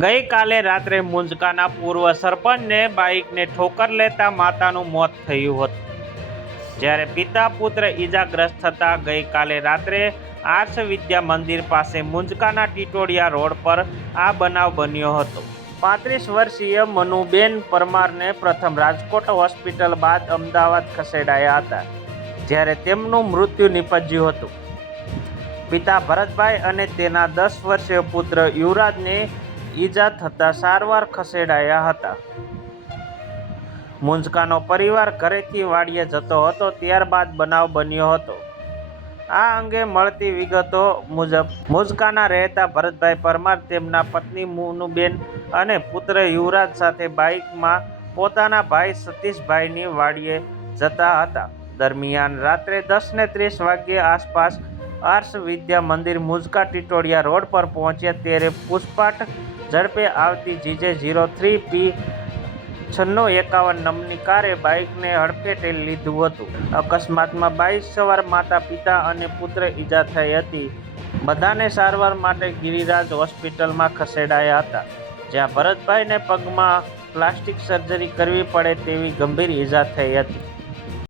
ગઈકાલે રાત્રે મુંજકાના પૂર્વ સરપંચને બાઇકને ઠોકર લેતા માતાનું મોત થયું હતું, જ્યારે પિતા પુત્ર ઈજાગ્રસ્ત થતા ગઈકાલે રાત્રે આર્ષ વિદ્યા મંદિર પાસે મુંજકાના ટીટોડિયા રોડ પર આ બનાવ બન્યો હતો। 35 વર્ષીય મનુબેન પરમારને પ્રથમ રાજકોટ હોસ્પિટલ બાદ અમદાવાદ ખસેડાયા હતા, જ્યારે તેમનું મૃત્યુ નિપજ્યું હતું। પિતા ભરતભાઈ અને તેના 10 વર્ષીય પુત્ર યુવરાજને ઈજા થતાં સારવાર ખસેડાયા હતા। મુંજકાનો પરિવાર ઘરેથી વાડીએ જતો હતો, ત્યારબાદ બનાવ બન્યો હતો। આ અંગે મળતી વિગતો મુજબ મુંજકાના રહેતા ભરતભાઈ પરમાર તેમના પત્ની મુનુબેન અને પુત્ર યુવરાજ સાથે બાઇકમાં પોતાના ભાઈ સતીશભાઈની વાડીએ જતા હતા। દરમિયાન રાત્રે 10:30 વાગ્યે આસપાસ આર્ષ વિદ્યા મંદિર મુંજકા ટીટોડિયા રોડ પર પહોંચ્યા, ત્યારે પુષ્પાટ ઝડપે આવતી GJ03P 9651 નંબરની કારે બાઇકને હડફેટે લીધું હતું। અકસ્માતમાં બાઇક સવાર માતા પિતા અને પુત્ર ઈજા થઈ હતી। બધાને સારવાર માટે ગિરિરાજ હોસ્પિટલમાં ખસેડાયા હતા, જ્યાં ભરતભાઈને પગમાં પ્લાસ્ટિક સર્જરી કરવી પડે તેવી ગંભીર ઈજા થઈ હતી।